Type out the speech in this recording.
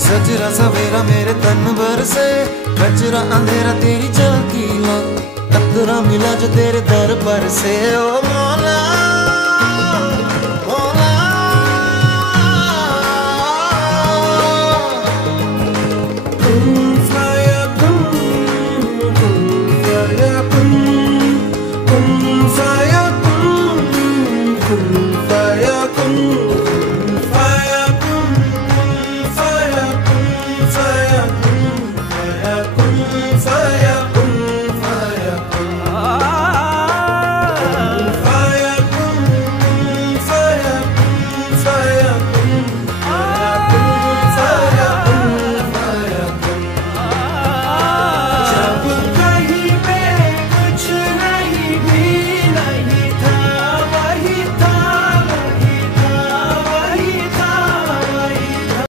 सजरा सवेरा मेरे तन भर से, कचरा अंधेरा तेरी झलकी ला, कतरा मिला जो तेरे दर पर से। ओ मौला